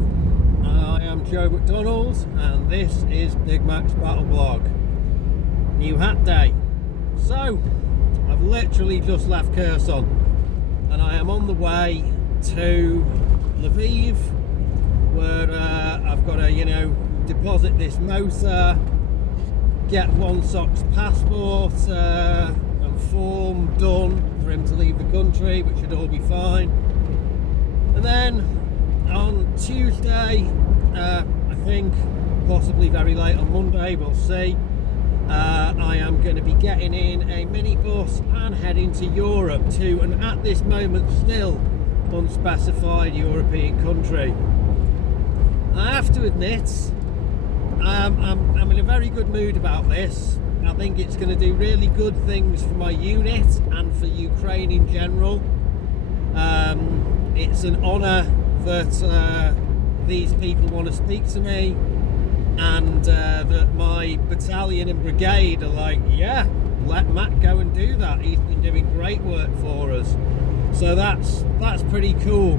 Hello, I am Joe McDonald and this is Big Mac's Battle Blog. New hat day. So, I've literally just left Kherson and I am on the way to Lviv where I've got to, deposit this motor, get one sock's passport and form done for him to leave the country, which should all be fine. And then on Tuesday, I think, possibly very late on Monday, we'll see, I am going to be getting in a minibus and heading to Europe, to an at this moment still unspecified European country. I have to admit, I'm in a very good mood about this. I think it's going to do really good things for my unit and for Ukraine in general. It's an honour that these people want to speak to me, and that my battalion and brigade are like, yeah, let Matt go and do that. He's been doing great work for us. So that's pretty cool,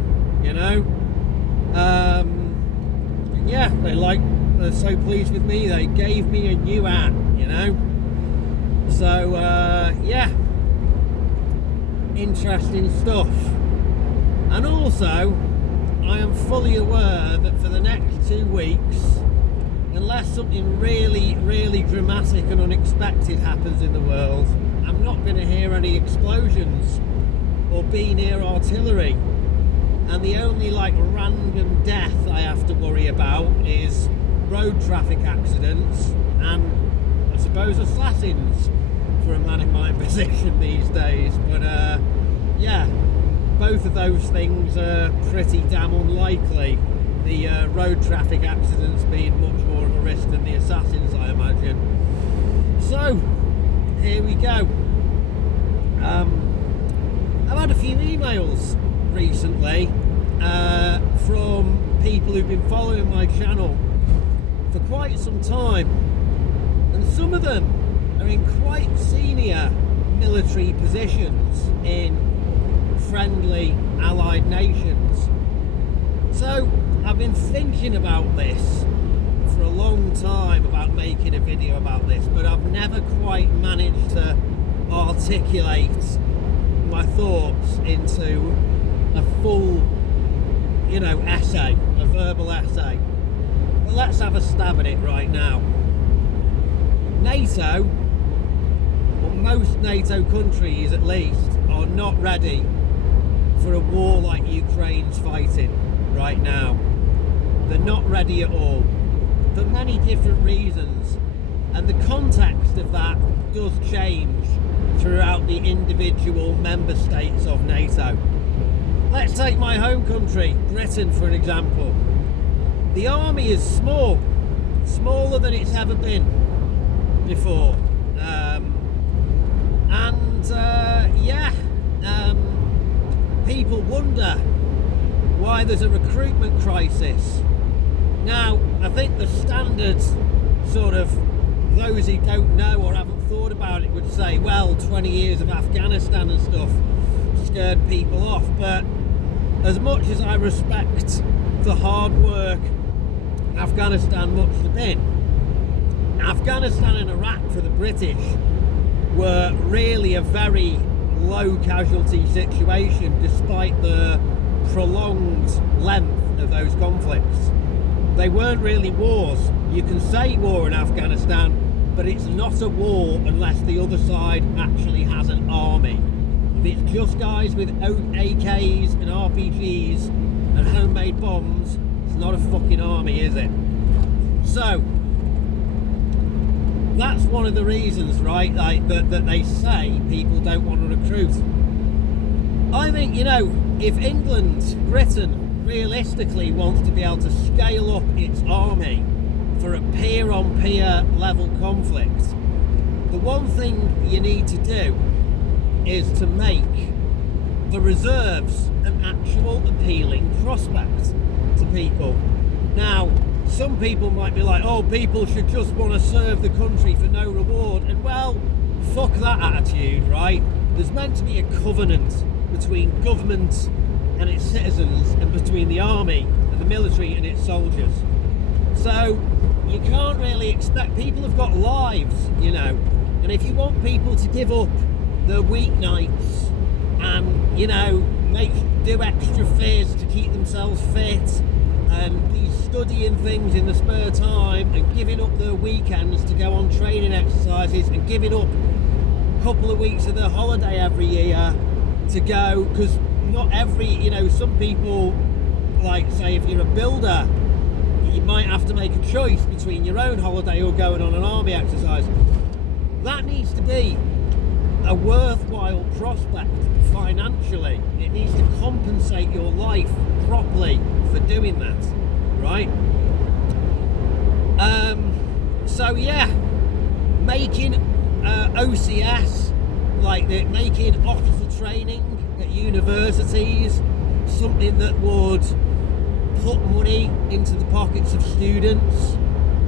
yeah, they're so pleased with me. They gave me a new hat, So yeah, interesting stuff. And also, I am fully aware that for the next 2 weeks, unless something really, really dramatic and unexpected happens in the world, I'm not going to hear any explosions or be near artillery. And the only random death I have to worry about is road traffic accidents and I suppose assassins for a man in my position these days. But yeah, both of those things are pretty damn unlikely. The road traffic accidents being much more of a risk than the assassins, I imagine. So, here we go. I've had a few emails recently from people who've been following my channel for quite some time, and some of them are in quite senior military positions in friendly allied nations. So I've been thinking about this for a long time, about making a video about this, but I've never quite managed to articulate my thoughts into a full essay, a verbal essay. But let's have a stab at it right now. NATO, or most NATO countries at least, are not ready for a war like Ukraine's fighting right now. They're not ready at all, for many different reasons, and the context of that does change throughout the individual member states of NATO. Let's take my home country, Britain, for an example. The army is small, smaller than it's ever been before, people wonder why there's a recruitment crisis. Now, I think the standard sort of those who don't know or haven't thought about it would say, well, 20 years of Afghanistan and stuff scared people off, but as much as I respect the hard work Afghanistan must have been, Afghanistan and Iraq for the British were really a very low casualty situation despite the prolonged length of those conflicts. They weren't really wars. You can say war in Afghanistan, but it's not a war unless the other side actually has an army. If it's just guys with AKs and RPGs and homemade bombs, it's not a fucking army, is it? So that's one of the reasons, right, that they say people don't want to recruit. I think, if England, Britain, realistically wants to be able to scale up its army for a peer-on-peer level conflict, the one thing you need to do is to make the reserves an actual appealing prospect to people. Now, some people might be like, oh, people should just want to serve the country for no reward. And well, fuck that attitude, right? There's meant to be a covenant between government and its citizens and between the army and the military and its soldiers. So you can't really expect, people have got lives, you know, and if you want people to give up their weeknights and, you know, do extra fizz to keep themselves fit and be studying things in the spare time and giving up their weekends to go on training exercises and giving up a couple of weeks of their holiday every year to go, because not every, you know, some people, like say if you're a builder, you might have to make a choice between your own holiday or going on an army exercise. That needs to be a worthwhile prospect financially. It needs to compensate your life properly for doing that, right? So yeah, making OCS, like making officer training at universities, something that would put money into the pockets of students,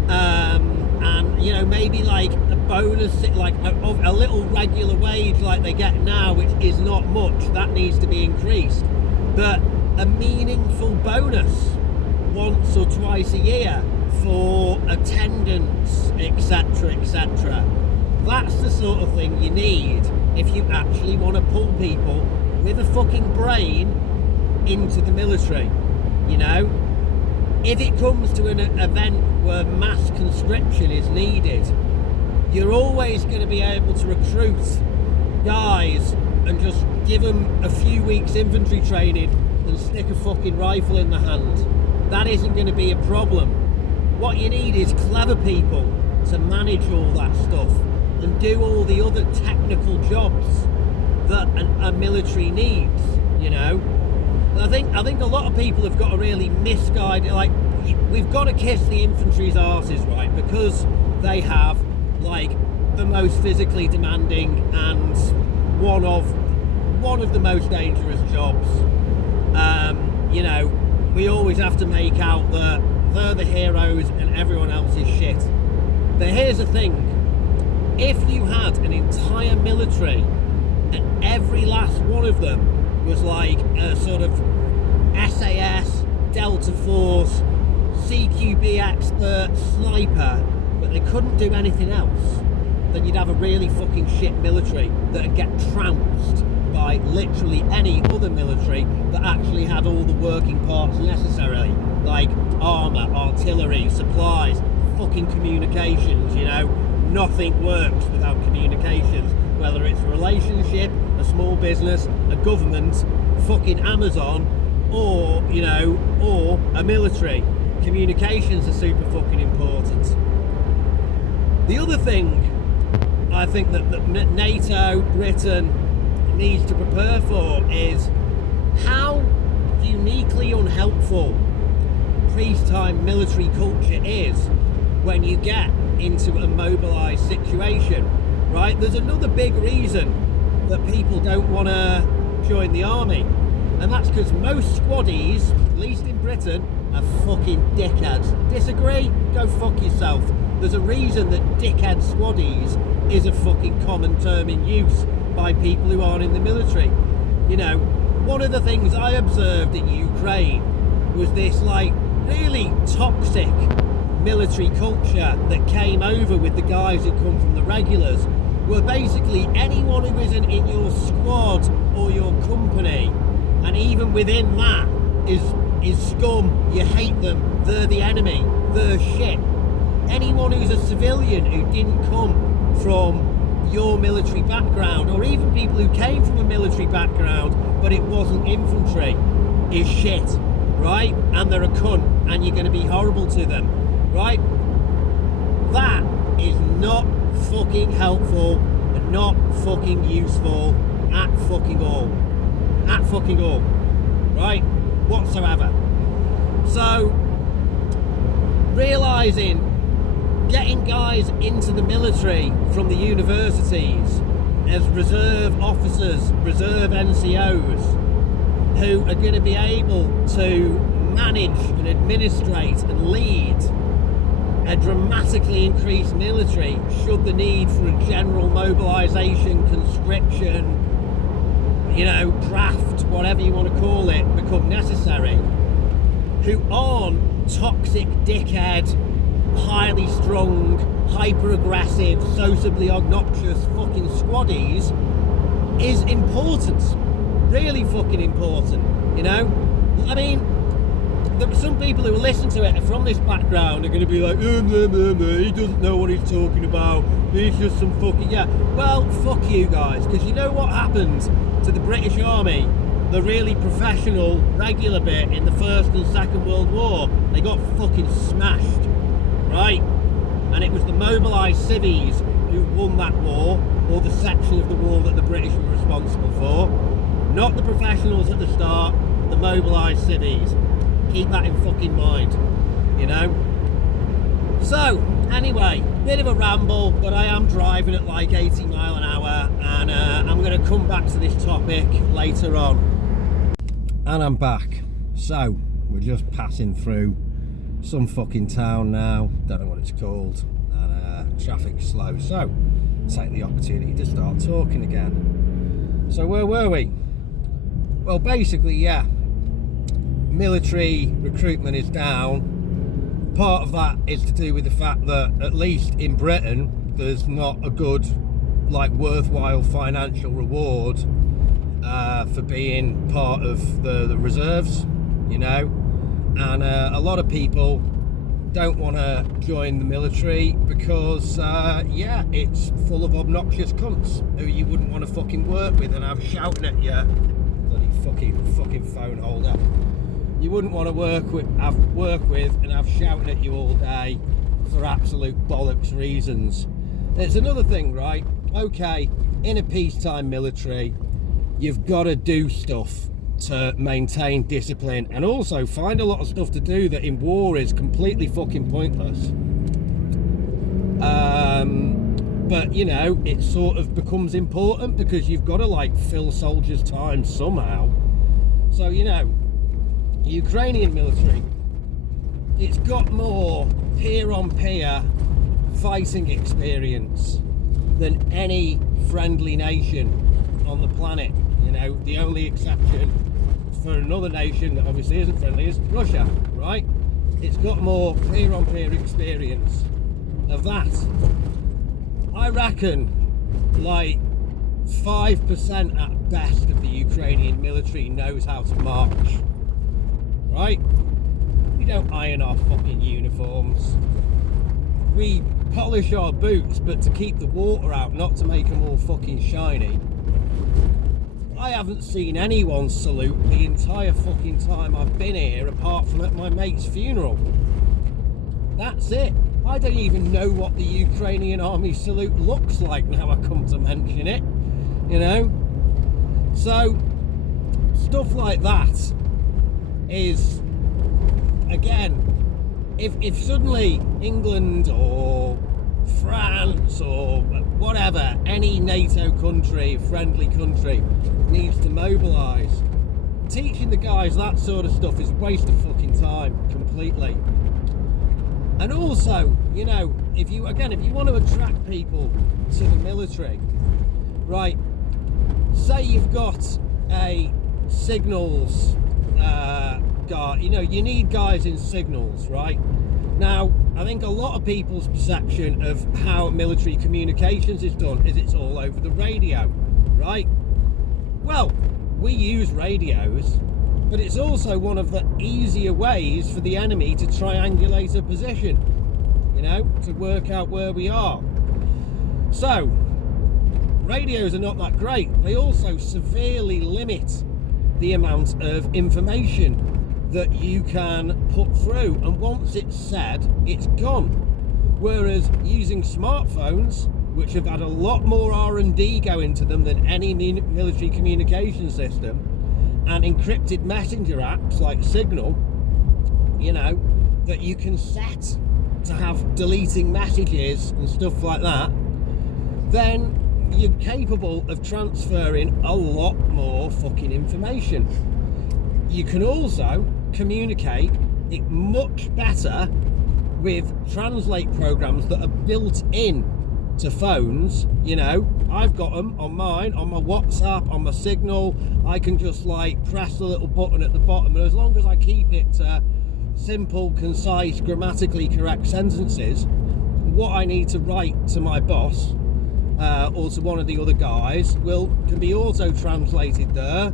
and you know, maybe like a bonus, like a little regular wage like they get now, which is not much, that needs to be increased, but a meaningful bonus once or twice a year for attendance, etc, etc. That's the sort of thing you need if you actually want to pull people with a fucking brain into the military. You know, if it comes to an event where mass conscription is needed, you're always going to be able to recruit guys and just give them a few weeks infantry training and stick a fucking rifle in the hand. That isn't going to be a problem. What you need is clever people to manage all that stuff and do all the other technical jobs that a military needs, you know. I think a lot of people have got a really misguided, like, we've got to kiss the infantry's arses, right, because they have like the most physically demanding and one of the most dangerous jobs. You know, we always have to make out that they're the heroes and everyone else is shit. But here's the thing, if you had an entire military and every last one of them was like a sort of SAS, Delta Force, CQB expert, sniper, but they couldn't do anything else, then you'd have a really fucking shit military that'd get trounced by literally any other military that actually had all the working parts necessarily, like armour, artillery, supplies, fucking communications, you know. Nothing works without communications, whether it's a relationship, a small business, a government, fucking Amazon, or, you know, or a military. Communications are super fucking important. The other thing I think that NATO, Britain needs to prepare for is how uniquely unhelpful peacetime military culture is when you get into a mobilised situation, right? There's another big reason that people don't want to join the army, and that's because most squaddies, at least in Britain, are fucking dickheads. Disagree? Go fuck yourself. There's a reason that dickhead squaddies is a fucking common term in use by people who aren't in the military. You know, one of the things I observed in Ukraine was this like really toxic military culture that came over with the guys who come from the regulars, where basically anyone who isn't in your squad or your company, and even within that, is scum. You hate them, they're the enemy, they're shit. Anyone who's a civilian who didn't come from your military background, or even people who came from a military background but it wasn't infantry, is shit, right? And they're a cunt, and you're going to be horrible to them, right? That is not fucking helpful and not fucking useful at fucking all, right? Whatsoever. So realising getting guys into the military from the universities as reserve officers, reserve NCOs, who are going to be able to manage and administrate and lead a dramatically increased military should the need for a general mobilisation, conscription, you know, draft, whatever you want to call it, become necessary. who aren't toxic dickhead, highly strung, hyper aggressive, sociably obnoxious fucking squaddies is important. Really fucking important, you know? I mean, some people who listen to it from this background are going to be like, he doesn't know what he's talking about, he's just some fucking, yeah. Well, fuck you guys, because you know what happened to the British Army, the really professional, regular bit in the First and Second World War? They got fucking smashed, right? And it was the mobilised civvies who won that war, or the section of the war that the British were responsible for. Not the professionals at the start, the mobilised civvies. Keep that in fucking mind, you know? So, anyway, bit of a ramble, but I am driving at like 80 mile an hour, and I'm going to come back to this topic later on. And I'm back. So, we're just passing through some fucking town now, don't know what it's called, and traffic's slow, so take the opportunity to start talking again. So where were we? Well, basically, yeah, military recruitment is down. Part of that is to do with the fact that, at least in Britain, there's not a good, like, worthwhile financial reward for being part of the reserves, you know. And a lot of people don't want to join the military because, yeah, it's full of obnoxious cunts who you wouldn't want to fucking work with and have shouting at you. Bloody fucking phone holder. You wouldn't want to work with and have shouting at you all day for absolute bollocks reasons. It's another thing, right? Okay, in a peacetime military, you've got to do stuff to maintain discipline, and also find a lot of stuff to do that in war is completely fucking pointless. But you know, it sort of becomes important because you've got to like fill soldiers' time somehow. So, you know, Ukrainian military, it's got more peer-on-peer fighting experience than any friendly nation on the planet. You know, the only exception for another nation that obviously isn't friendly is Russia, right? It's got more peer-on-peer experience of that. I reckon like 5% at best of the Ukrainian military knows how to march, right? We don't iron our fucking uniforms. We polish our boots, but to keep the water out, not to make them all fucking shiny. I haven't seen anyone salute the entire fucking time I've been here, apart from at my mate's funeral. That's it. I don't even know what the Ukrainian army salute looks like now I come to mention it, you know? So, stuff like that is, again, if suddenly England or France or whatever, any NATO country, friendly country, needs to mobilise, teaching the guys that sort of stuff is a waste of fucking time, completely. And also, you know, if you want to attract people to the military, right, say you've got a signals guard, you know, you need guys in signals, right? Now, I think a lot of people's perception of how military communications is done is it's all over the radio, right? Well, we use radios, but it's also one of the easier ways for the enemy to triangulate a position, you know, to work out where we are. So, radios are not that great. They also severely limit the amount of information that you can put through, and once it's said, it's gone. Whereas using smartphones, which have had a lot more R&D go into them than any military communication system, and encrypted messenger apps like Signal, you know, that you can set to have deleting messages and stuff like that, then you're capable of transferring a lot more fucking information. You can also communicate it much better with translate programs that are built in to phones. You know, I've got them on mine, on my WhatsApp, on my Signal. I can just like press the little button at the bottom, and as long as I keep it to simple, concise, grammatically correct sentences, what I need to write to my boss or to one of the other guys can be auto-translated there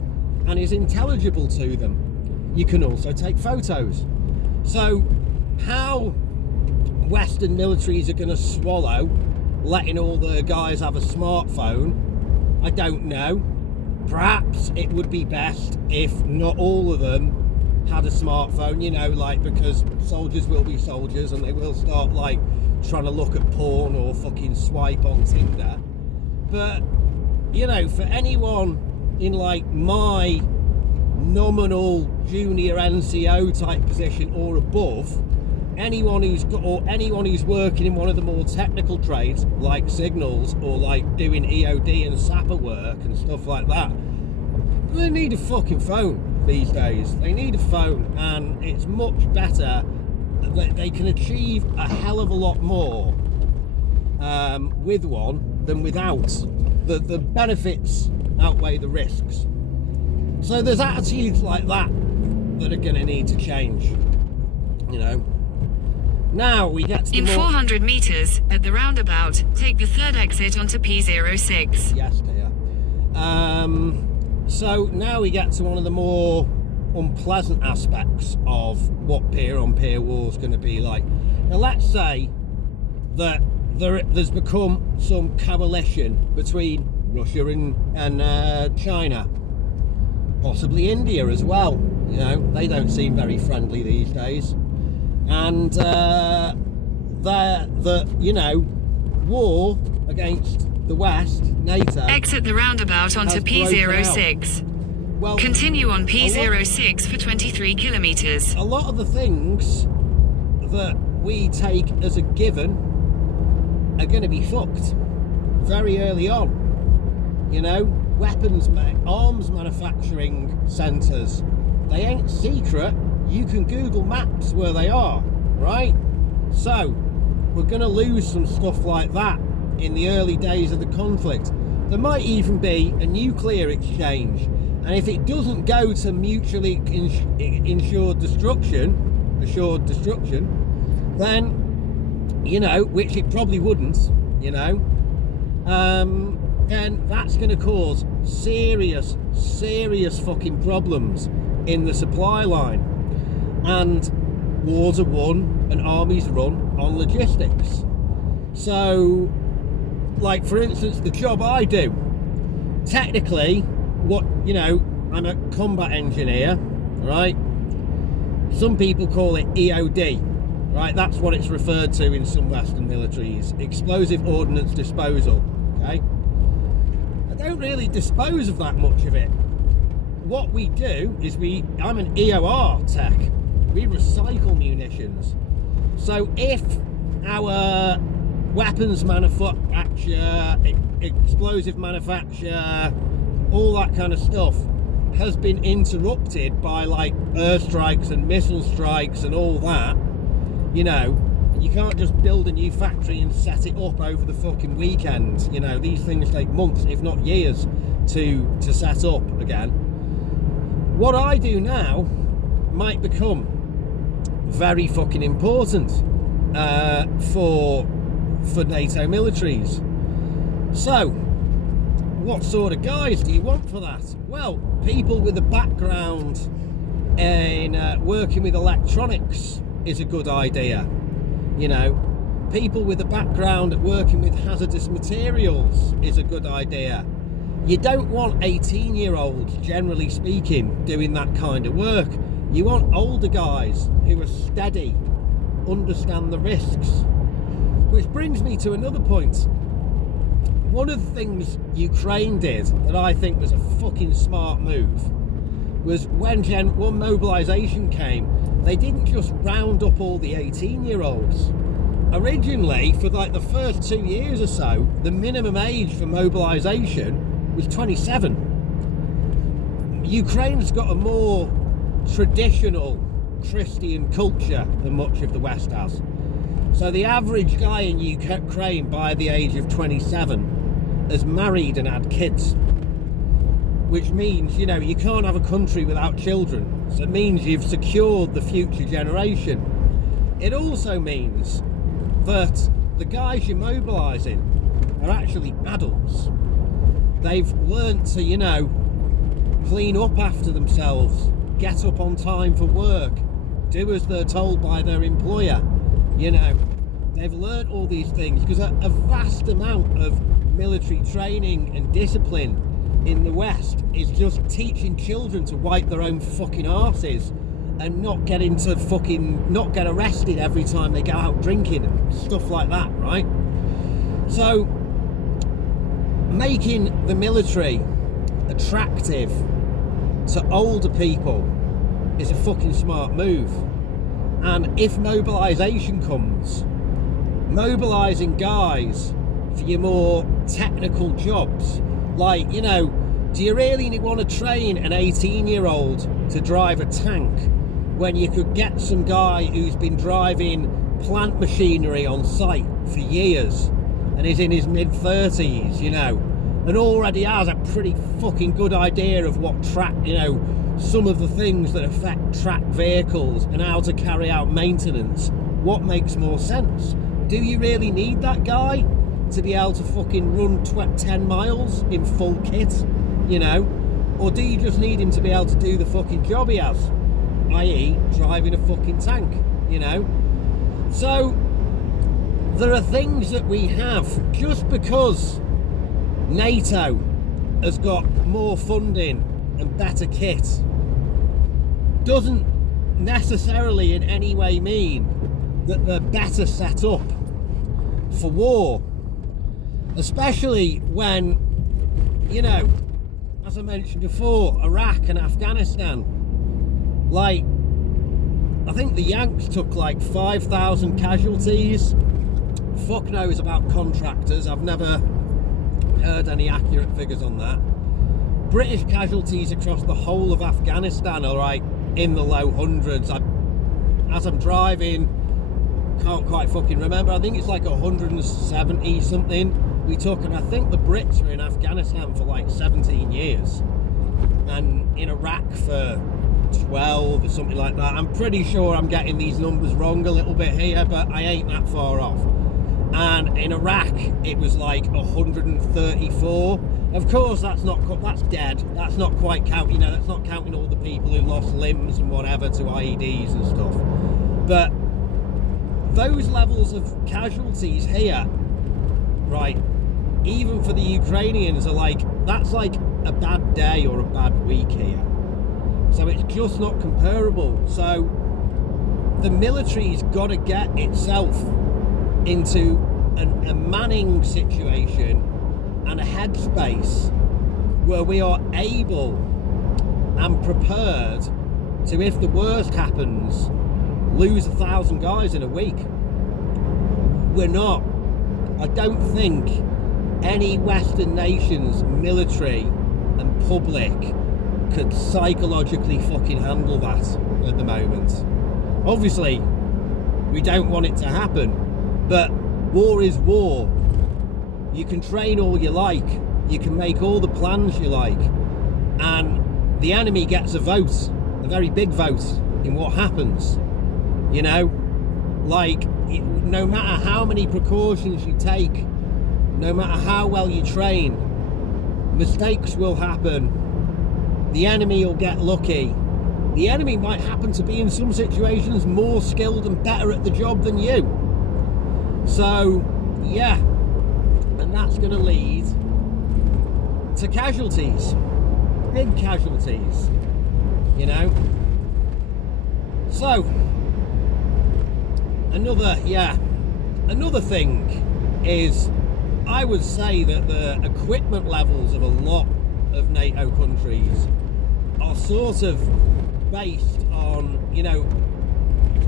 and is intelligible to them. You can also take photos. So how Western militaries are going to swallow letting all the guys have a smartphone, I don't know. Perhaps it would be best if not all of them had a smartphone, you know, like, because soldiers will be soldiers and they will start like trying to look at porn or fucking swipe on Tinder. But, you know, for anyone in like my nominal junior NCO type position or above, anyone who's working in one of the more technical trades like signals or like doing EOD and sapper work and stuff like that, they need a fucking phone these days. They need a phone, and it's much better. They can achieve a hell of a lot more with one than without. The benefits outweigh the risks. So there's attitudes like that that are going to need to change, you know. Now we get to in 400 meters at the roundabout, take the third exit onto P06. Yes, dear. So now we get to one of the more unpleasant aspects of what peer-on-peer war is going to be like. Now let's say that there's become some coalition between Russia and China, possibly India as well. You know, they don't seem very friendly these days. And you know, war against the West, NATO. Exit the roundabout onto P06. Well, continue on P06 for 23 kilometers. A lot of the things that we take as a given are going to be fucked very early on. You know, arms manufacturing centres, they ain't secret. You can Google Maps where they are, right? So we're going to lose some stuff like that in the early days of the conflict. There might even be a nuclear exchange, and if it doesn't go to mutually assured destruction, then, you know, which it probably wouldn't, you know, then that's going to cause serious fucking problems in the supply line. And wars are won and armies run on logistics. So, like, for instance, the job I do, technically, I'm a combat engineer, right? Some people call it EOD, right? That's what it's referred to in some Western militaries, explosive ordnance disposal, okay? I don't really dispose of that much of it. What we do is I'm an EOR tech. We recycle munitions. So if our weapons manufacture, explosive manufacture, all that kind of stuff has been interrupted by like airstrikes and missile strikes and all that, you know, you can't just build a new factory and set it up over the fucking weekend. You know, these things take months, if not years, to set up again. What I do now might become very fucking important for NATO militaries. So, what sort of guys do you want for that? Well, people with a background in working with electronics is a good idea. You know, people with a background at working with hazardous materials is a good idea. You don't want 18-year-olds, generally speaking, doing that kind of work. You want older guys who are steady, understand the risks. Which brings me to another point. One of the things Ukraine did that I think was a fucking smart move was when mobilisation came, they didn't just round up all the 18-year-olds. Originally, for like the first 2 years or so, the minimum age for mobilisation was 27. Ukraine's got a more traditional Christian culture than much of the West has. So the average guy in Ukraine by the age of 27 has married and had kids. Which means, you know, you can't have a country without children. So it means you've secured the future generation. It also means that the guys you're mobilising are actually adults. They've learnt to, you know, clean up after themselves, get up on time for work, do as they're told by their employer. You know, they've learnt all these things because a vast amount of military training and discipline in the West is just teaching children to wipe their own fucking arses and not get arrested every time they go out drinking and stuff like that, right? So making the military attractive to older people is a fucking smart move. And if mobilisation comes, mobilising guys for your more technical jobs, like, you know, do you really want to train an 18-year-old to drive a tank when you could get some guy who's been driving plant machinery on site for years and is in his mid-30s, you know, and already has a pretty fucking good idea of what track, you know, some of the things that affect track vehicles and how to carry out maintenance? What makes more sense? Do you really need that guy to be able to fucking run 10 miles in full kit, you know? Or do you just need him to be able to do the fucking job he has, i.e. driving a fucking tank, you know? So there are things that we have just because NATO has got more funding and better kit doesn't necessarily in any way mean that they're better set up for war, especially when, you know, as I mentioned before, Iraq and Afghanistan, like, I think the Yanks took like 5,000 casualties. Fuck knows about contractors. I've never heard any accurate figures on that. British casualties across the whole of Afghanistan are like in the low hundreds. As I'm driving, can't quite fucking remember. I think it's like 170 something we took, and I think the Brits were in Afghanistan for like 17 years and in Iraq for 12 or something like that. I'm pretty sure I'm getting these numbers wrong a little bit here, but I ain't that far off. And in Iraq it was like 134. Of course that's dead. That's not quite counting, you know, that's not counting all the people who lost limbs and whatever to IEDs and stuff. But those levels of casualties here, right, even for the Ukrainians, are like, that's like a bad day or a bad week here. So it's just not comparable. So the military's got to get itself into a manning situation and a headspace where we are able and prepared to, if the worst happens, lose 1,000 guys in a week. We're not. I don't think any Western nation's military and public could psychologically fucking handle that at the moment. Obviously, we don't want it to happen, but war is war. You can train all you like, you can make all the plans you like, and the enemy gets a vote, a very big vote in what happens. You know, like, no matter how many precautions you take, no matter how well you train, mistakes will happen. The enemy will get lucky. The enemy might happen to be in some situations more skilled and better at the job than you. So, yeah, and that's going to lead to casualties, big casualties, you know. So, another thing is, I would say that the equipment levels of a lot of NATO countries are sort of based on, you know,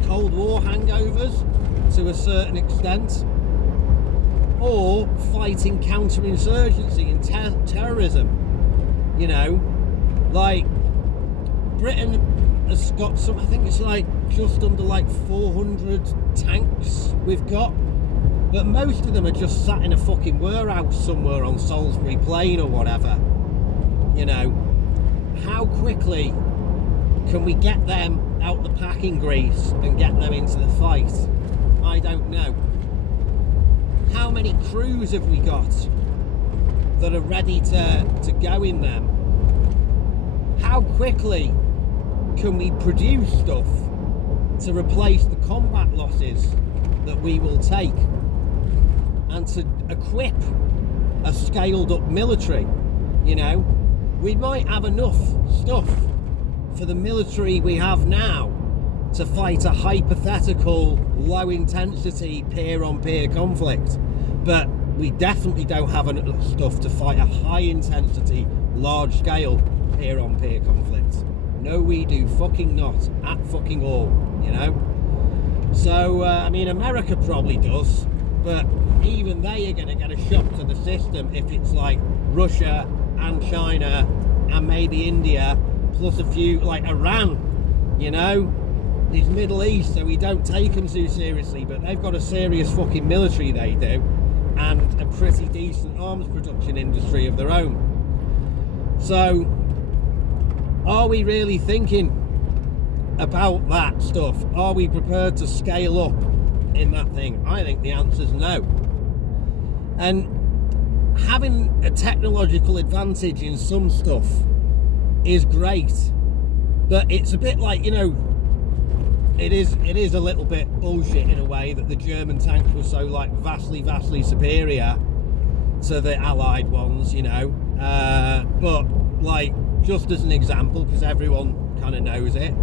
Cold War hangovers to a certain extent, or fighting counterinsurgency and terrorism. You know, like, Britain has got some, I think it's like just under like 400 tanks we've got, but most of them are just sat in a fucking warehouse somewhere on Salisbury Plain or whatever. You know, how quickly Can we get them out the packing grease and get them into the fight? I don't know. How many crews have we got that are ready to go in them? How quickly can we produce stuff to replace the combat losses that we will take, and to equip a scaled up military? You know, we might have enough stuff for the military we have now to fight a hypothetical low intensity peer on peer conflict, but we definitely don't have enough stuff to fight a high intensity large scale peer on peer conflict. No, we do fucking not at fucking all, you know. So I mean, America probably does, but even they are going to get a shock to the system if it's like Russia and China and maybe India plus a few, like Iran, you know. It's Middle East, so we don't take them too seriously, but they've got a serious fucking military, they do, and a pretty decent arms production industry of their own. So are we really thinking about that stuff? Are we prepared to scale up in that thing? I think the answer is no. And having a technological advantage in some stuff is great, but it's a bit like, you know, it is a little bit bullshit in a way that the German tanks were so like vastly superior to the Allied ones, you know. But like, just as an example, because everyone kind of knows it,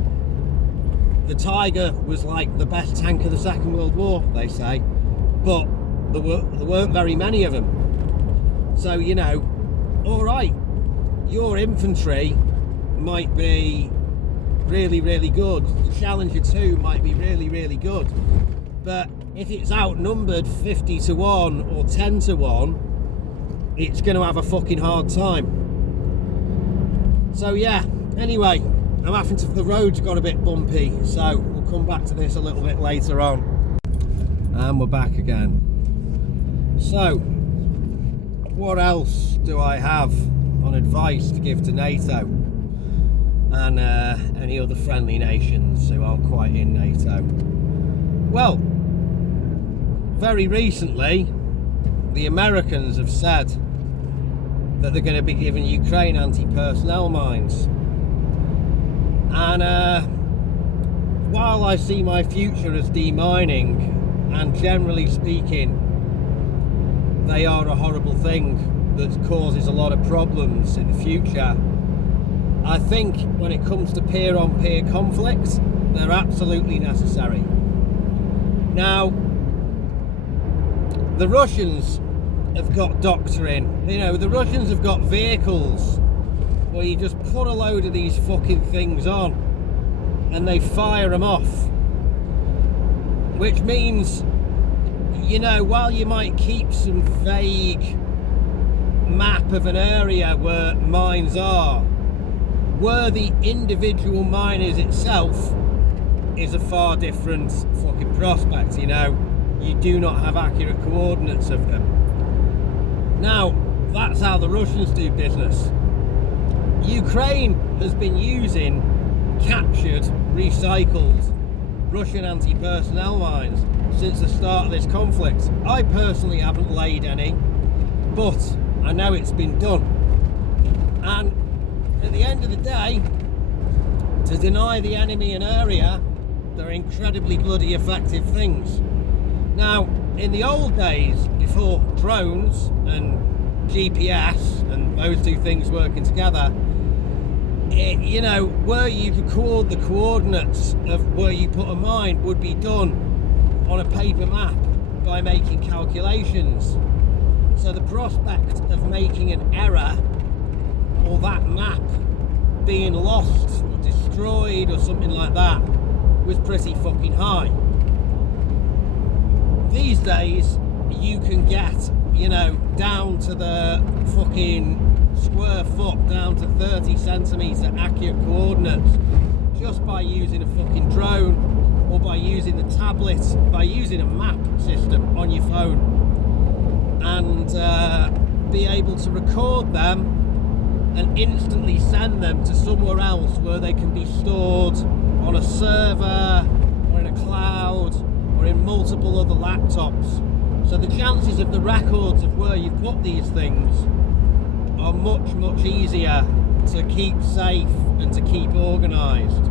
the Tiger was like the best tank of the Second World War, they say, but there weren't very many of them. So, you know, all right, your infantry might be really good, the Challenger 2 might be really good, but if it's outnumbered 50 to 1 or 10 to 1, it's going to have a fucking hard time. So yeah, anyway, the roads got a bit bumpy, so we'll come back to this a little bit later on. And we're back again. So, what else do I have on advice to give to NATO and any other friendly nations who aren't quite in NATO? Well, very recently, the Americans have said that they're going to be giving Ukraine anti-personnel mines. And while I see my future as demining, and generally speaking, they are a horrible thing that causes a lot of problems in the future, I think when it comes to peer-on-peer conflicts, they're absolutely necessary. Now, the Russians have got doctrine. You know, the Russians have got vehicles where you just put a load of these fucking things on and they fire them off. Which means, you know, while you might keep some vague map of an area where mines are, where the individual mine is itself is a far different fucking prospect, you know. You do not have accurate coordinates of them. Now, that's how the Russians do business. Ukraine has been using captured, recycled Russian anti-personnel mines since the start of this conflict. I personally haven't laid any, but I know it's been done. And at the end of the day, to deny the enemy an area, they're incredibly bloody effective things. Now, in the old days, before drones and GPS and those two things working together, you know, where you record the coordinates of where you put a mine would be done on a paper map by making calculations. So the prospect of making an error or that map being lost or destroyed or something like that was pretty fucking high. These days, you can get, you know, down to the fucking square foot, down to 30 centimetre accurate coordinates just by using a fucking drone or by using the tablet, by using a map system on your phone, and be able to record them and instantly send them to somewhere else where they can be stored on a server or in a cloud or in multiple other laptops. So the chances of the records of where you've put these things are much, much easier to keep safe and to keep organised.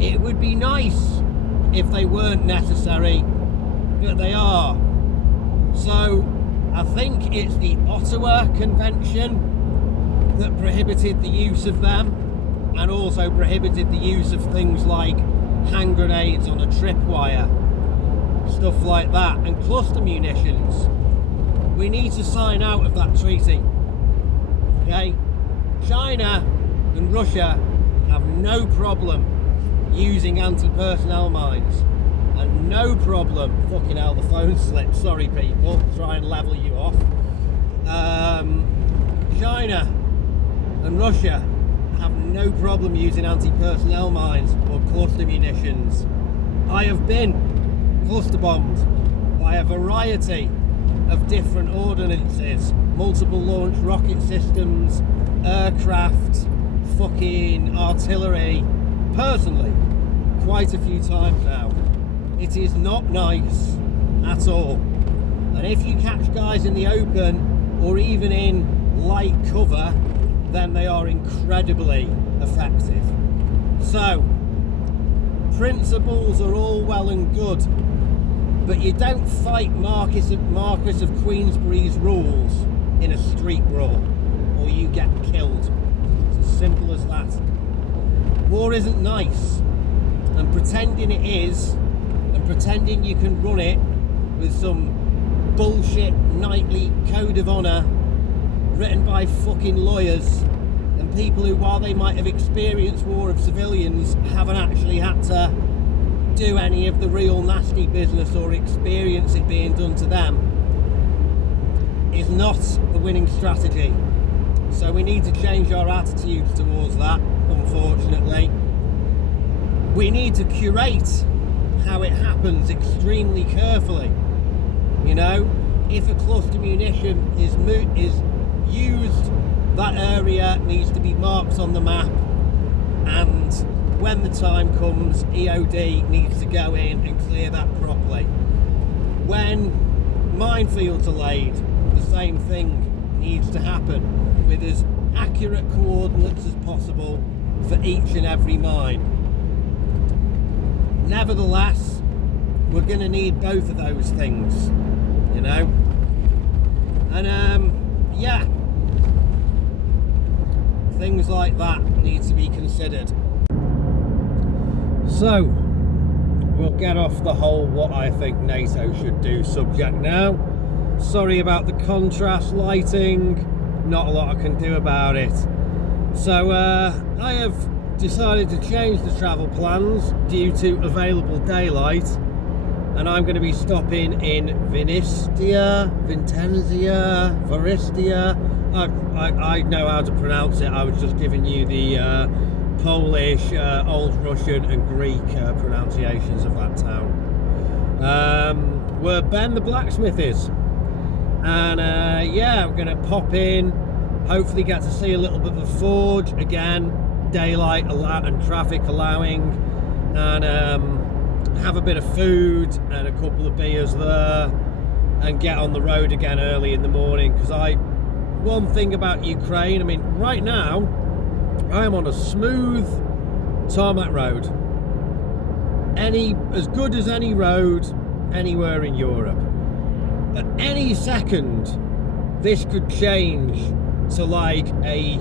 It would be nice if they weren't necessary, but they are. So I think it's the Ottawa Convention that prohibited the use of them, and also prohibited the use of things like hand grenades on a tripwire, stuff like that, and cluster munitions. We need to sign out of that treaty. Okay? China and Russia have no problem using anti-personnel mines, and no problem, fucking hell, the phone slipped, sorry people, try and level you off. China and Russia have no problem using anti-personnel mines or cluster munitions. I have been cluster bombed by a variety of different ordinances, multiple launch rocket systems, aircraft, fucking artillery, personally, quite a few times now. It is not nice at all. And if you catch guys in the open or even in light cover, then they are incredibly effective. So, principles are all well and good, but you don't fight Marquis of Queensberry's rules in a street brawl, or you get killed. It's as simple as that. War isn't nice, and pretending it is, and pretending you can run it with some bullshit nightly code of honour written by fucking lawyers and people who, while they might have experienced war of civilians, haven't actually had to do any of the real nasty business or experience it being done to them, is not a winning strategy. So we need to change our attitudes towards that, unfortunately. We need to curate how it happens extremely carefully. You know, if a cluster munition is used, that area needs to be marked on the map, and when the time comes, EOD needs to go in and clear that properly. When minefields are laid, the same thing needs to happen, with as accurate coordinates as possible for each and every mine. Nevertheless, we're going to need both of those things, you know. And yeah, things like that need to be considered. So we'll get off the whole what I think NATO should do subject now. Sorry about the contrast lighting, not a lot I can do about it. So I have decided to change the travel plans due to available daylight, and I'm going to be stopping in Vinnytsia. I know how to pronounce it. I was just giving you the Polish, Old Russian and Greek pronunciations of that town, where Ben the blacksmith is. And yeah, I'm going to pop in, hopefully get to see a little bit of the forge again, daylight and traffic allowing, and have a bit of food and a couple of beers there, and get on the road again early in the morning. Because one thing about Ukraine, I mean, right now I am on a smooth tarmac road, as good as any road anywhere in Europe. At any second this could change to like a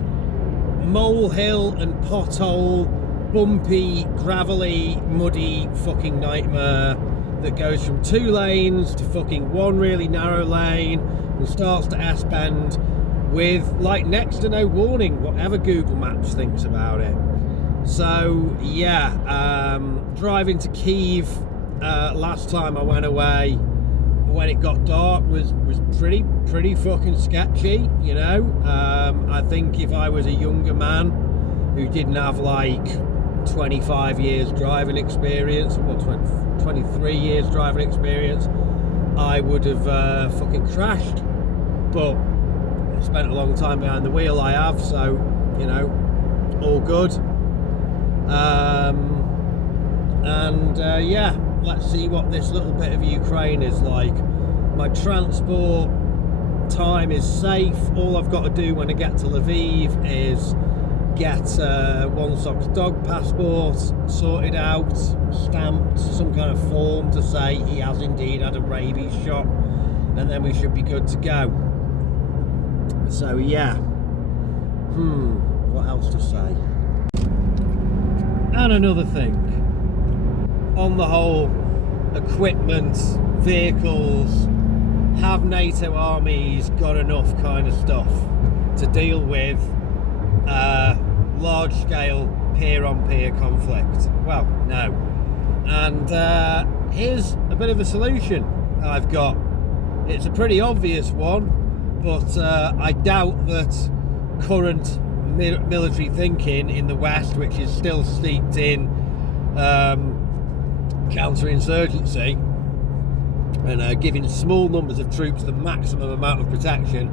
molehill and pothole, bumpy, gravelly, muddy fucking nightmare that goes from 2 lanes to fucking 1 really narrow lane and starts to S-bend with like next to no warning, whatever Google Maps thinks about it. So yeah, driving to Kyiv last time I went away when it got dark was pretty fucking sketchy, you know. I think if I was a younger man who didn't have like 25 years driving experience, or 23 years driving experience, I would have fucking crashed. But spent a long time behind the wheel, I have, so, you know, all good. Yeah, let's see what this little bit of Ukraine is like. My transport time is safe. All I've got to do when I get to Lviv is get One Sock's dog passport sorted out, stamped, some kind of form to say he has indeed had a rabies shot, and then we should be good to go. So yeah, what else to say? And another thing, on the whole, equipment, vehicles, have NATO armies got enough kind of stuff to deal with large-scale peer-on-peer conflict? Well, no. And here's a bit of a solution I've got. It's a pretty obvious one, but I doubt that current military thinking in the West, which is still steeped in counterinsurgency and giving small numbers of troops the maximum amount of protection,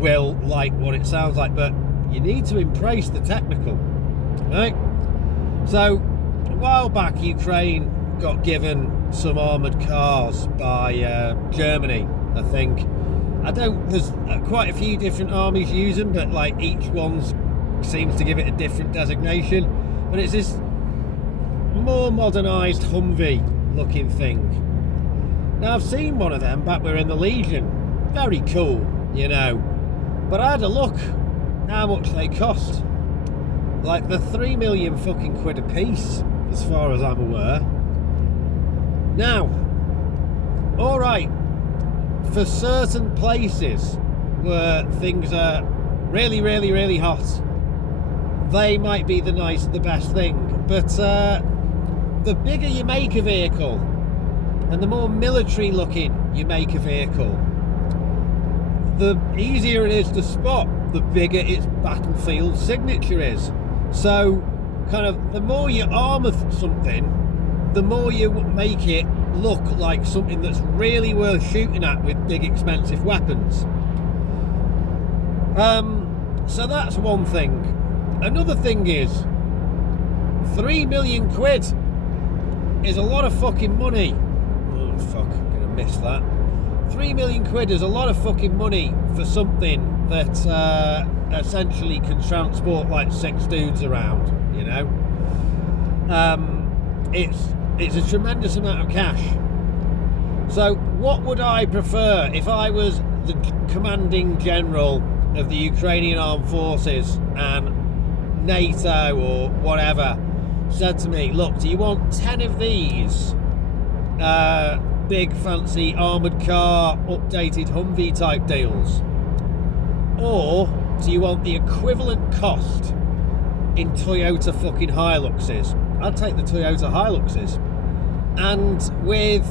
will like what it sounds like. But you need to embrace the technical, right? So a while back, Ukraine got given some armoured cars by Germany, I think. There's quite a few different armies use them, but like each one seems to give it a different designation. But it's this more modernised Humvee looking thing. Now, I've seen one of them back when we were in the Legion. Very cool, you know. But I had a look how much they cost. Like, they're 3 million fucking quid a piece, as far as I'm aware. Now, alright, for certain places where things are really, really, really hot, they might be the best thing. But the bigger you make a vehicle, and the more military looking you make a vehicle, the easier it is to spot, the bigger its battlefield signature is. So, kind of, the more you armour something, the more you make it look like something that's really worth shooting at with big expensive weapons. So that's one thing. Another thing is, 3 million quid is a lot of fucking money. Oh fuck, I'm gonna miss that. 3 million quid is a lot of fucking money for something that essentially can transport like 6 dudes around, you know? It's a tremendous amount of cash. So what would I prefer if I was the commanding general of the Ukrainian armed forces and NATO or whatever said to me, look, do you want 10 of these big fancy armoured car updated Humvee type deals, or do you want the equivalent cost in Toyota fucking Hiluxes? I'd take the Toyota Hiluxes, and with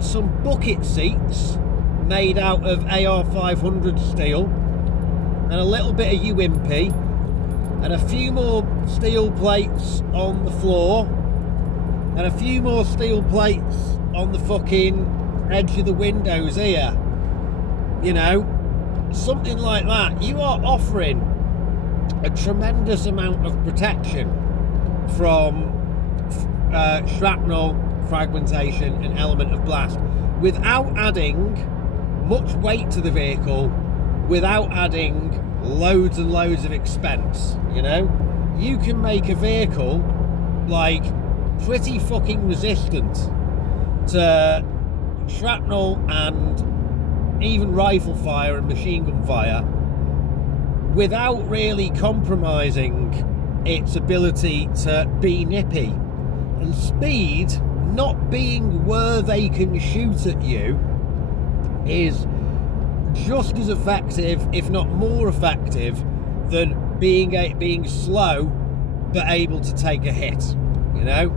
some bucket seats made out of AR500 steel and a little bit of UMP and a few more steel plates on the floor and a few more steel plates on the fucking edge of the windows here, you know, something like that, you are offering a tremendous amount of protection from shrapnel, fragmentation and element of blast without adding much weight to the vehicle, without adding loads and loads of expense. You know, you can make a vehicle like pretty fucking resistant to shrapnel and even rifle fire and machine gun fire without really compromising its ability to be nippy. And speed not being where they can shoot at you is just as effective, if not more effective, than being slow but able to take a hit, you know?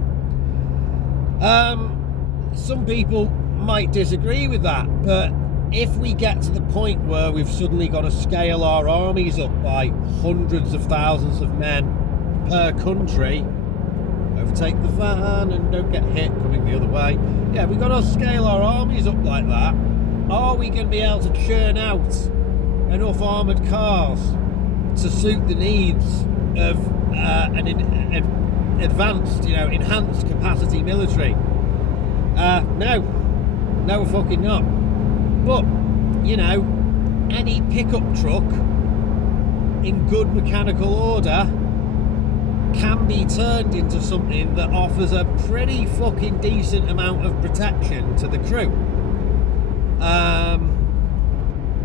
Some people might disagree with that, but if we get to the point where we've suddenly got to scale our armies up by hundreds of thousands of men per country, overtake the van and don't get hit coming the other way, yeah, we've got to scale our armies up like that. Are we going to be able to churn out enough armoured cars to suit the needs of an advanced, enhanced capacity military. No, we're fucking not. But, any pickup truck in good mechanical order can be turned into something that offers a pretty fucking decent amount of protection to the crew.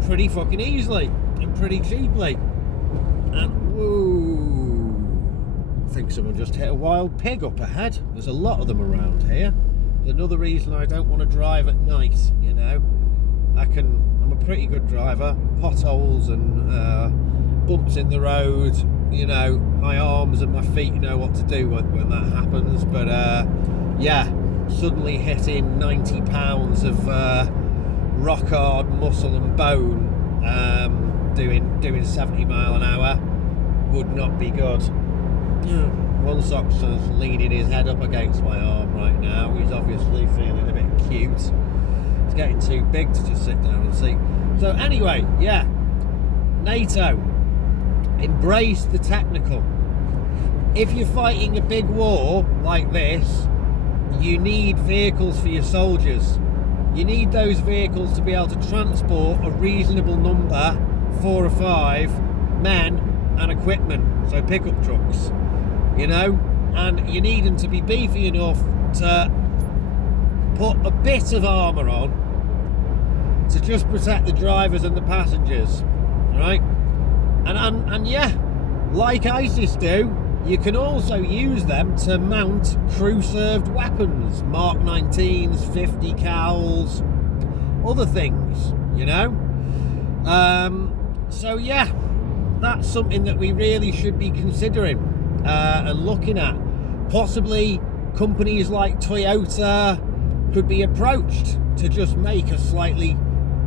Pretty fucking easily and pretty cheaply. And whoa, I think someone just hit a wild pig up ahead. There's a lot of them around here. There's another reason I don't want to drive at night, I'm a pretty good driver. Potholes and bumps in the road, my arms and my feet know what to do when that happens. But suddenly hitting 90 pounds of rock hard muscle and bone, doing 70 mile an hour would not be good. One sock's leaning his head up against my arm right now. He's obviously feeling a bit cute. It's getting too big to just sit down and see. So anyway, NATO, embrace the technical. If you're fighting a big war like this, you need vehicles for your soldiers. You need those vehicles to be able to transport a reasonable number, 4 or 5 men and equipment, so pickup trucks, and you need them to be beefy enough to put a bit of armour on to just protect the drivers and the passengers, right? And like ISIS do, you can also use them to mount crew-served weapons, Mark 19s, 50 cals, other things, that's something that we really should be considering and looking at. Possibly companies like Toyota could be approached to just make a slightly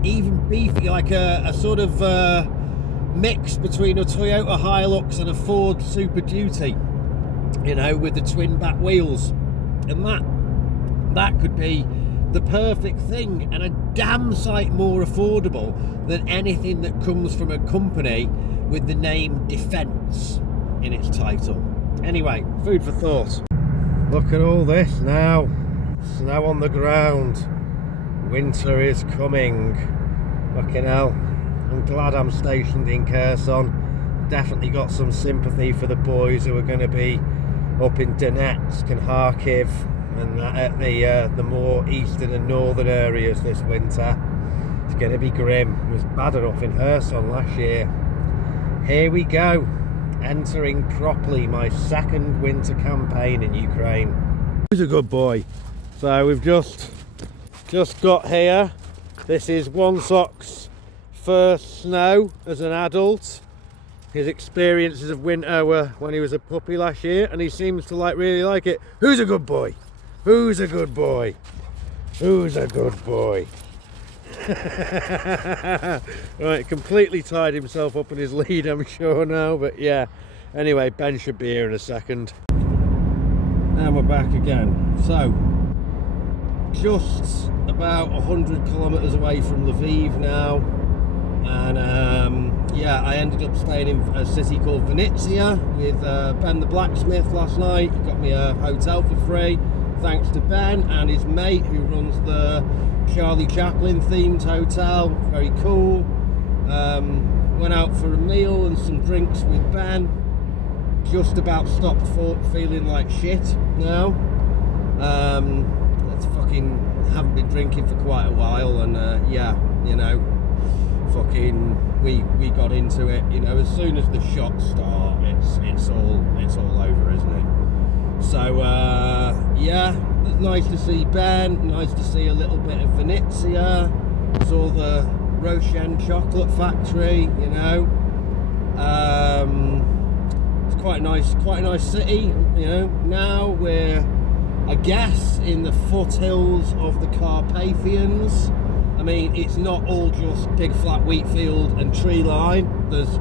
even beefy, like a sort of mix between a Toyota Hilux and a Ford Super Duty, with the twin back wheels, and that could be the perfect thing, and a damn sight more affordable than anything that comes from a company with the name Defence in its title. Anyway, food for thought. Look at all this now. Snow on the ground. Winter is coming. Fucking hell. I'm glad I'm stationed in Kherson. Definitely got some sympathy for the boys who are going to be up in Donetsk and Kharkiv and at the more eastern and northern areas this winter. It's going to be grim. It was bad enough in Kherson last year. Here we go, entering properly my second winter campaign in Ukraine. He's a good boy. So we've just got here. This is One Sock's first snow as an adult. His experiences of winter were when he was a puppy last year, and he seems to really like it. Who's a good boy? Who's a good boy? Who's a good boy? Right, completely tied himself up in his lead, I'm sure now, but yeah. Anyway, Ben should be here in a second. And we're back again. So, just about 100 kilometers away from Lviv now, and I ended up staying in a city called Vinnytsia with Ben the blacksmith last night. He got me a hotel for free, thanks to Ben and his mate who runs the Charlie Chaplin themed hotel. Very cool. Went out for a meal and some drinks with Ben. Just about stopped feeling like shit now. Haven't been drinking for quite a while, and we got into it. As soon as the shots start, it's all over, isn't it? So it's nice to see Ben, nice to see a little bit of Vinnytsia, saw the Roshen chocolate factory, it's quite a nice city, now we're, I guess, in the foothills of the Carpathians. I mean, it's not all just big flat wheat field and tree line. There's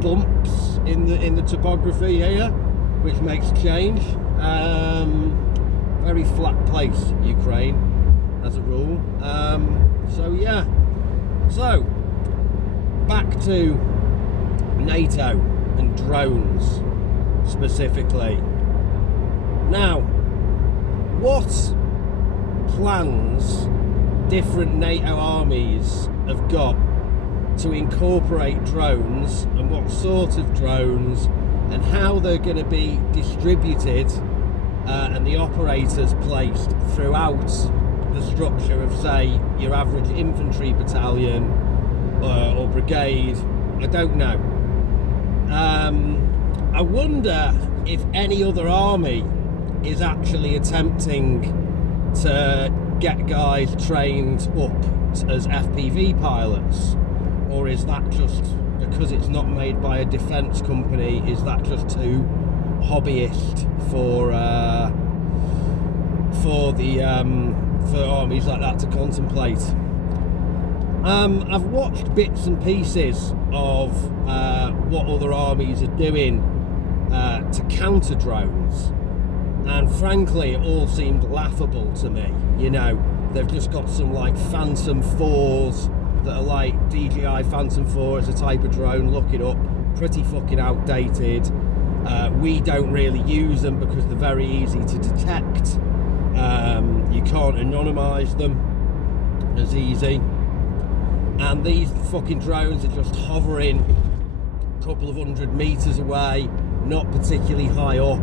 bumps in the topography here, which makes a change. Very flat place, Ukraine, as a rule. So back to NATO and drones specifically. Now, what plans different NATO armies have got to incorporate drones, and what sort of drones, and how they're going to be distributed and the operators placed throughout the structure of, say, your average infantry battalion or brigade, I don't know. I wonder if any other army is actually attempting to get guys trained up as FPV pilots, or is that just because it's not made by a defence company? Is that just too hobbyist for armies like that to contemplate? I've watched bits and pieces of what other armies are doing to counter drones, and frankly it all seemed laughable to me. You know, they've just got some like Phantom 4s that are like DJI Phantom 4 as a type of drone. Look it up, pretty fucking outdated. We don't really use them because they're very easy to detect. You can't anonymise them as easy, and these fucking drones are just hovering a couple of 100 metres away, not particularly high up,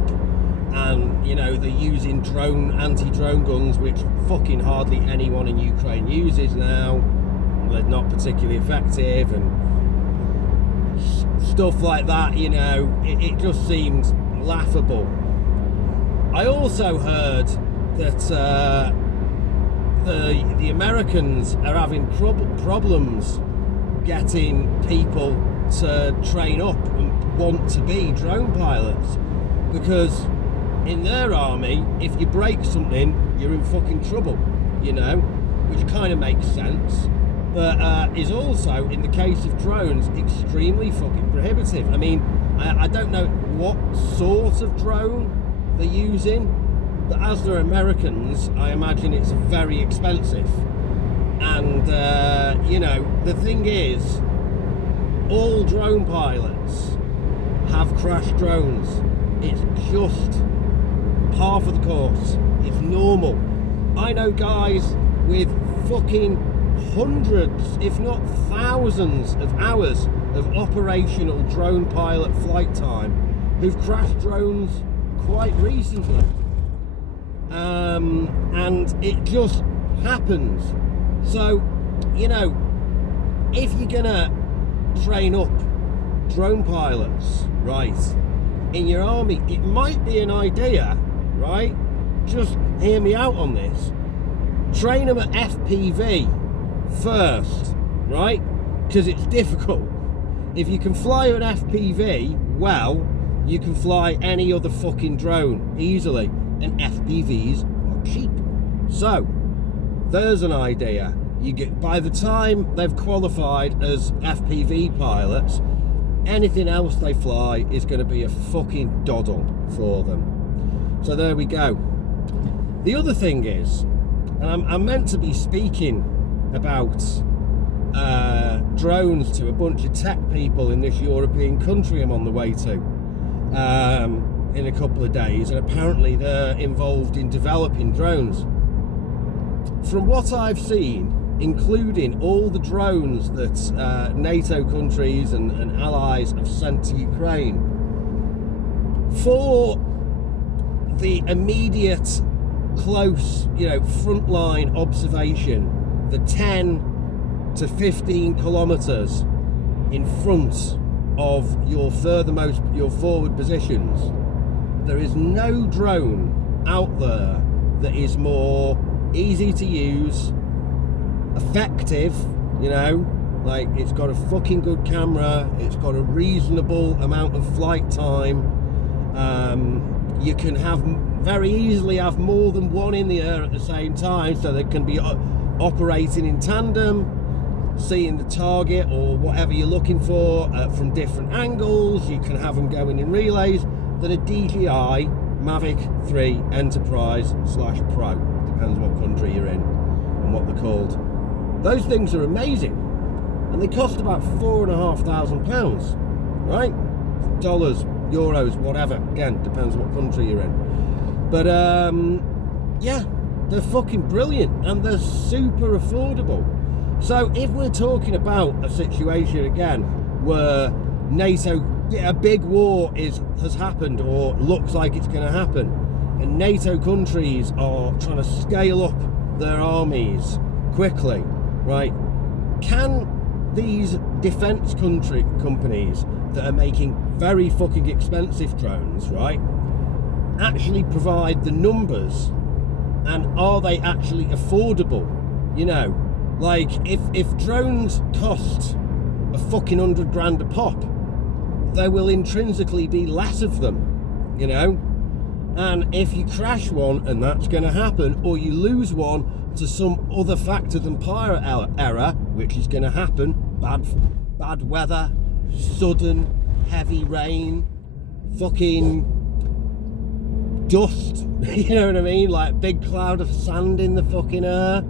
and you know, they're using anti-drone guns, which fucking hardly anyone in Ukraine uses now. They're not particularly effective and stuff like that. You know, it just seems laughable. I also heard that the Americans are having problems getting people to train up and want to be drone pilots, because in their army, if you break something, you're in fucking trouble, you know, which kind of makes sense, but is also, in the case of drones, extremely fucking prohibitive. I mean, I don't know what sort of drone they're using, but as they're Americans, I imagine it's very expensive. And you know, the thing is, all drone pilots have crashed drones. It's just par for the course. It's normal. I know guys with fucking hundreds, if not thousands of hours of operational drone pilot flight time who've crashed drones quite recently. And it just happens. So, you know, if you're gonna train up drone pilots, right, in your army, it might be an idea, right? Just hear me out on this. Train them at FPV first, right? Because it's difficult. If you can fly an FPV, well, you can fly any other fucking drone easily, and FPVs are cheap. So there's an idea. You get, by the time they've qualified as FPV pilots, anything else they fly is going to be a fucking doddle for them. So there we go. The other thing is, and I'm meant to be speaking about drones to a bunch of tech people in this European country I'm on the way to in a couple of days, and apparently they're involved in developing drones. From what I've seen, including all the drones that NATO countries and allies have sent to Ukraine, for the immediate, close, you know, frontline observation, the 10 to 15 kilometers in front of your forward positions, there is no drone out there that is more easy to use, effective, you know, like it's got a fucking good camera, it's got a reasonable amount of flight time, you can very easily have more than one in the air at the same time, so they can be operating in tandem, seeing the target or whatever you're looking for from different angles. You can have them going in relays. Than a DJI Mavic 3 Enterprise/Pro, depends what country you're in and what they're called. Those things are amazing, and they cost about £4,500, right? Dollars, euros, whatever. Again, depends what country you're in. But yeah, they're fucking brilliant, and they're super affordable. So if we're talking about a situation again where NATO, a big war has happened or looks like it's going to happen, and NATO countries are trying to scale up their armies quickly, right? Can these defense companies that are making very fucking expensive drones, right, actually provide the numbers, and are they actually affordable? You know, like if drones cost a fucking $100,000 a pop, there will intrinsically be less of them, you know. And if you crash one, and that's going to happen, or you lose one to some other factor than pilot error, which is going to happen, bad weather, sudden heavy rain, fucking dust, you know what I mean, like big cloud of sand in the fucking air.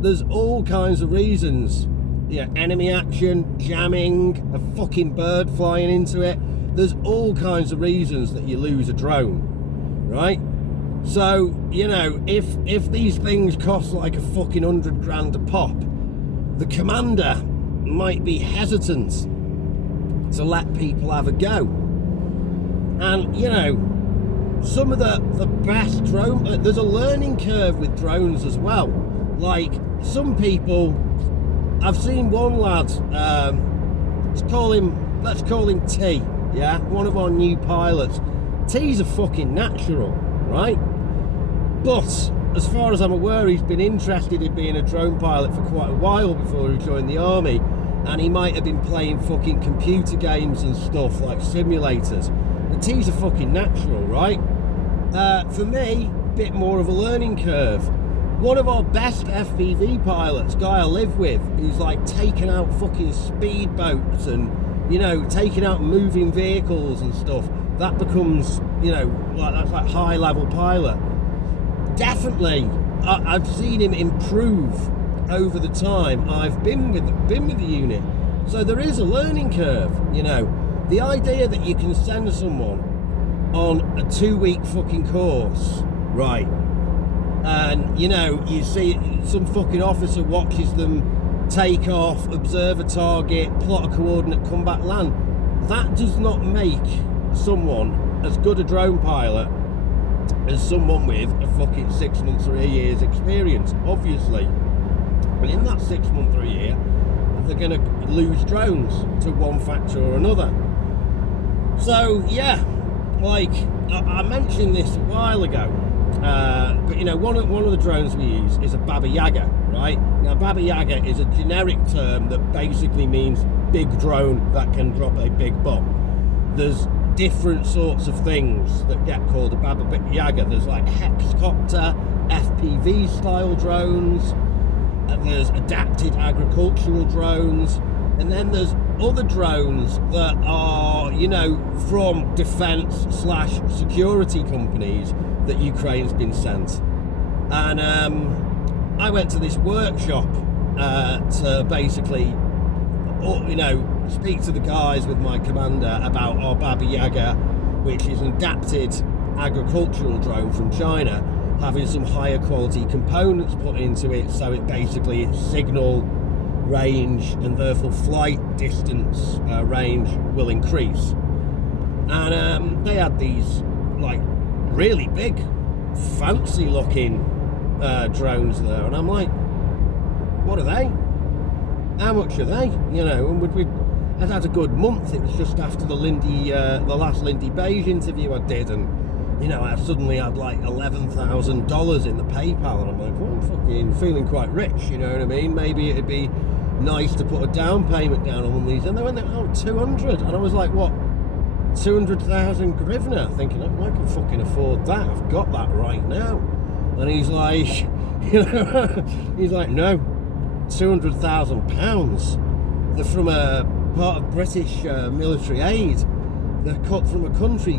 There's all kinds of reasons. Yeah, enemy action, jamming, a fucking bird flying into it. There's all kinds of reasons that you lose a drone, right? So, you know, if these things cost like a fucking $100,000 a pop, the commander might be hesitant to let people have a go. And, you know, some of the best drone, there's a learning curve with drones as well. Like, some people, I've seen one lad, let's call him T, yeah, one of our new pilots. T's a fucking natural, right? But as far as I'm aware, he's been interested in being a drone pilot for quite a while before he joined the army, and he might have been playing fucking computer games and stuff like simulators. The T's a fucking natural, right? For me, a bit more of a learning curve. One of our best FPV pilots, guy I live with, who's like taking out fucking speedboats and, you know, taking out moving vehicles and stuff, that becomes, you know, like that's like high level pilot. Definitely, I've seen him improve over the time I've been with the unit. So there is a learning curve, you know. The idea that you can send someone on a 2-week fucking course, right? And, you know, you see some fucking officer watches them take off, observe a target, plot a coordinate, come back, land. That does not make someone as good a drone pilot as someone with a fucking 6 months or a year's experience, obviously. But in that 6 month or a year, they're going to lose drones to one factor or another. So, yeah, like, I mentioned this a while ago. But you know, one of the drones we use is a Baba Yaga, right? Now, Baba Yaga is a generic term that basically means big drone that can drop a big bomb. There's different sorts of things that get called a Baba Yaga. There's like hexcopter, FPV style drones, there's adapted agricultural drones, and then there's other drones that are, you know, from defense/security companies that Ukraine's been sent. And I went to this workshop to basically, you know, speak to the guys with my commander about our Baba Yaga, which is an adapted agricultural drone from China, having some higher quality components put into it, so it basically its signal range and therefore flight distance range will increase. And they had these like really big, fancy looking drones there, and I'm like, what are they? How much are they? You know, and I'd had a good month. It was just after the last Lindy Beige interview I did, and you know, I suddenly had like $11,000 in the PayPal, and I'm like, well, I'm fucking feeling quite rich, you know what I mean? Maybe it'd be nice to put a down payment down on one of these. And they went, oh, 200, and I was like, what? 200,000 grivna, thinking, oh, I can fucking afford that. I've got that right now. And he's like, you know, he's like, no, £200,000. They're from a part of British military aid. They're cut from a company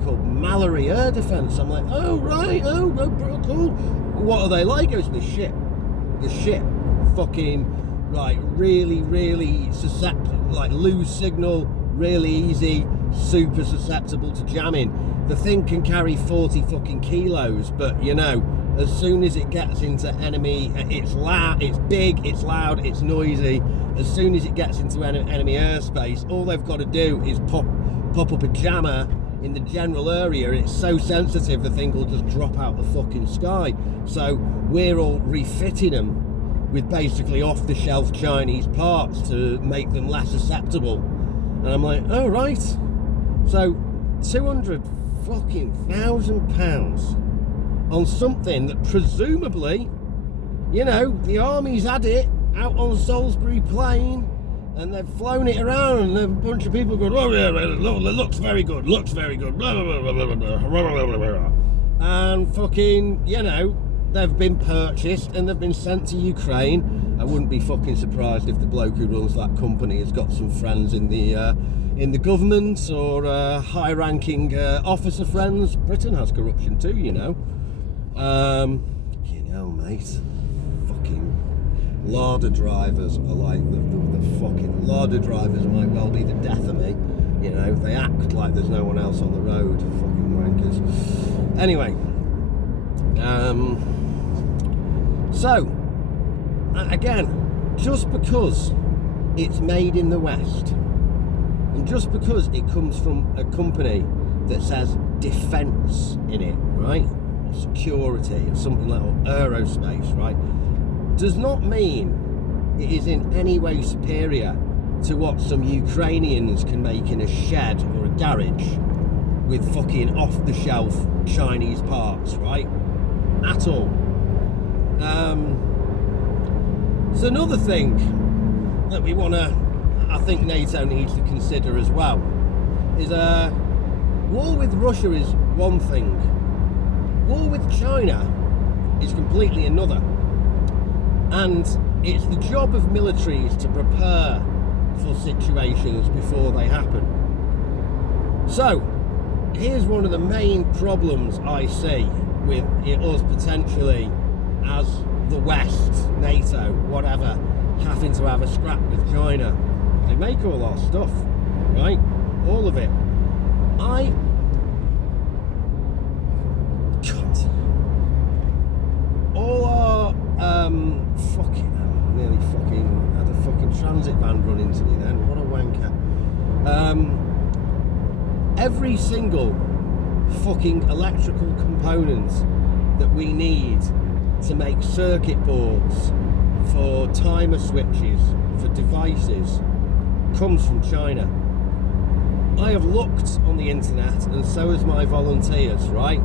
called Mallory Air Defence. I'm like, oh right, oh cool. What are they like? It was the shit. Fucking right, really susceptible, like lose signal, really easy, super susceptible to jamming. The thing can carry 40 fucking kilos, but you know, as soon as it gets into enemy, it's loud, it's big, it's loud, it's noisy. As soon as it gets into enemy airspace, all they've got to do is pop up a jammer in the general area. It's so sensitive, the thing will just drop out the fucking sky. So we're all refitting them with basically off-the-shelf Chinese parts to make them less susceptible. And I'm like, oh right. So £200,000 on something that presumably, you know, the army's had it out on Salisbury Plain and they've flown it around and a bunch of people go, oh yeah, it looks very good, blah, blah, blah, blah, blah. And fucking, you know, they've been purchased and they've been sent to Ukraine. I wouldn't be fucking surprised if the bloke who runs that company has got some friends in the government or high-ranking officer friends. Britain has corruption too, you know. You know, mate, fucking larder drivers are like the fucking larder drivers might well be the death of me. You know, they act like there's no one else on the road. Fucking wankers. Anyway, so again, just because it's made in the West, and just because it comes from a company that says defence in it, right? Security or something like aerospace, right? Does not mean it is in any way superior to what some Ukrainians can make in a shed or a garage with fucking off-the-shelf Chinese parts, right? At all. There's another thing that we want to, I think NATO needs to consider as well, is war with Russia is one thing. War with China is completely another. And it's the job of militaries to prepare for situations before they happen. So, here's one of the main problems I see with us potentially as the West, NATO, whatever, having to have a scrap with China. They make all our stuff, right? All of it. All our fucking, nearly fucking had a fucking transit van run into me then. What a wanker. Every single fucking electrical component that we need to make circuit boards for timer switches for devices comes from China. I have looked on the internet, and so has my volunteers, right?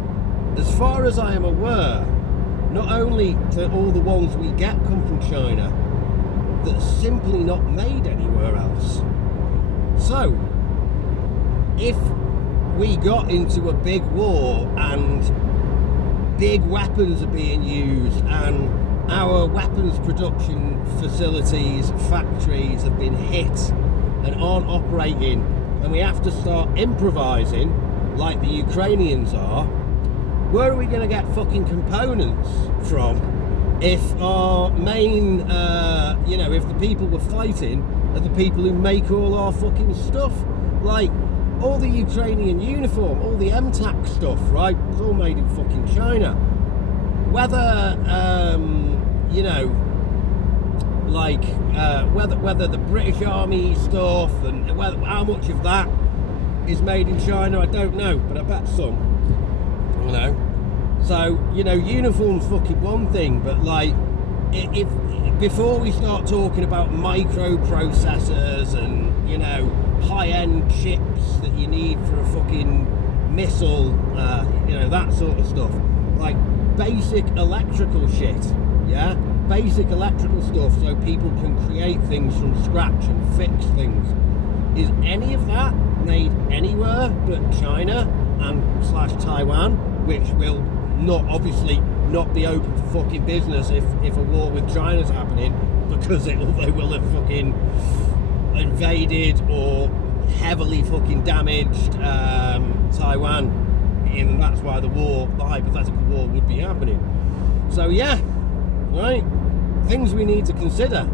As far as I am aware, not only do all the ones we get come from China, they're simply not made anywhere else. So, if we got into a big war and big weapons are being used and our weapons production facilities, factories have been hit and aren't operating, and we have to start improvising like the Ukrainians are, where are we going to get fucking components from if our main, you know, if the people we're fighting are the people who make all our fucking stuff? Like, all the Ukrainian uniform, all the MTAC stuff, right? It's all made in fucking China. Whether, you know, like, whether the British Army stuff and how much of that is made in China, I don't know, but I bet some. You know, so, you know, uniform's fucking one thing, but like, if before we start talking about microprocessors and, you know, high-end chips that you need for a fucking missile, you know, that sort of stuff, like basic electrical shit, yeah, basic electrical stuff, so people can create things from scratch and fix things. Is any of that made anywhere but China and / Taiwan, which will not obviously not be open for fucking business if a war with China's happening, because they will have fucking invaded or heavily fucking damaged Taiwan, and that's why the hypothetical war would be happening. So yeah, right, things we need to consider.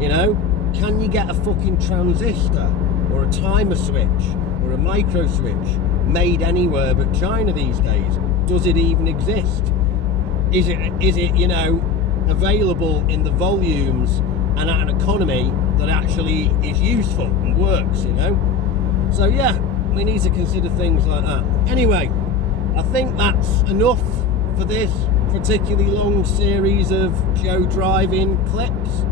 You know, can you get a fucking transistor or a timer switch or a micro switch made anywhere but China these days? Does it even exist? Is it, you know, available in the volumes and at an economy that actually is useful and works, you know? So yeah, we need to consider things like that. Anyway, I think that's enough for this particularly long series of Joe driving clips.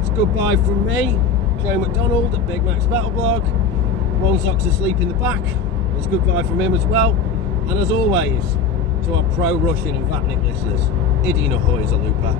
It's goodbye from me, Joe McDonald at Big Mac's Battle Blog. One sock's asleep in the back. It's goodbye from him as well. And as always, to our pro-Russian and Vatnik listeners, Idi Nahoy Zalupa.